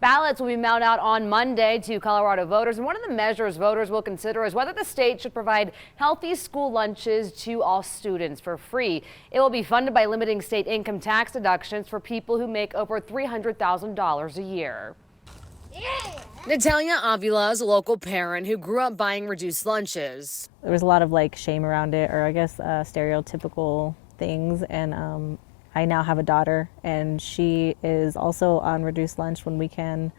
Ballots will be mailed out on Monday to Colorado voters, and one of the measures voters will consider is whether the state should provide healthy school lunches to all students for free. It will be funded by limiting state income tax deductions for people who make over $300,000 a year. Natalia Avila is a local parent who grew up buying reduced lunches. There was a lot of shame around it, or I guess stereotypical things, and I now have a daughter, and she is also on reduced lunch when we can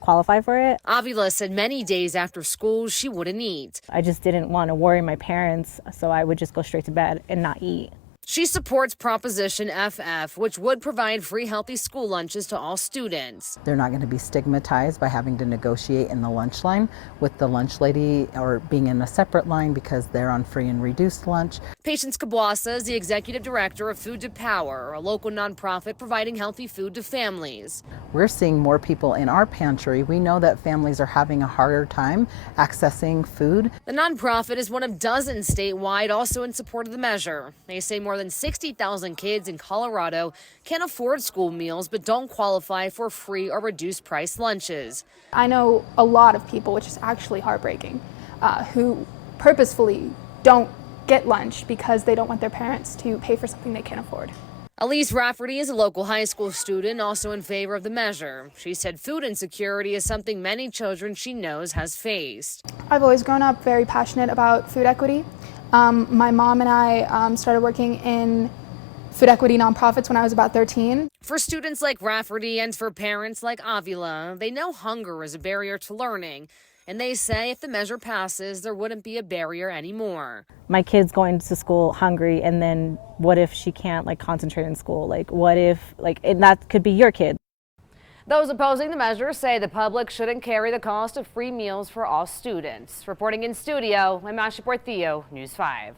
qualify for it. Avila said many days after school she wouldn't eat. I just didn't want to worry my parents, so I would just go straight to bed and not eat. She supports Proposition FF, which would provide free healthy school lunches to all students. They're not going to be stigmatized by having to negotiate in the lunch line with the lunch lady or being in a separate line because they're on free and reduced lunch. Patience Kabwasa is the executive director of Food to Power, a local nonprofit providing healthy food to families. We're seeing more people in our pantry. We know that families are having a harder time accessing food. The nonprofit is one of dozens statewide also in support of the measure. They say more than 60,000 kids in Colorado can afford school meals but don't qualify for free or reduced price lunches. I know a lot of people, which is actually heartbreaking, who purposefully don't get lunch because they don't want their parents to pay for something they can't afford. Elise Rafferty is a local high school student also in favor of the measure. She said food insecurity is something many children she knows has faced. I've always grown up very passionate about food equity. My mom and I started working in food equity nonprofits when I was about 13. For students like Rafferty and for parents like Avila, they know hunger is a barrier to learning. And they say if the measure passes, there wouldn't be a barrier anymore. My kid's going to school hungry, and then what if she can't concentrate in school? What if and that could be your kid? Those opposing the measure say the public shouldn't carry the cost of free meals for all students. Reporting in studio, I'm Masha Portillo, News 5.